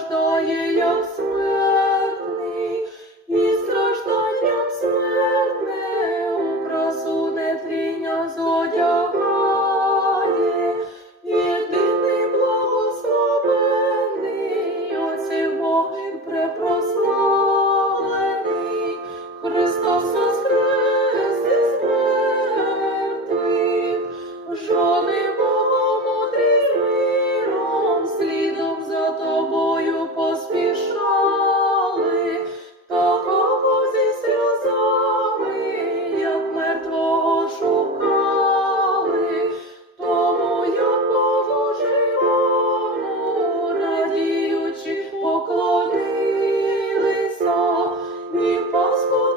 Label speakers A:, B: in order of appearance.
A: страждає, як смертний, і стражданням смертне. house for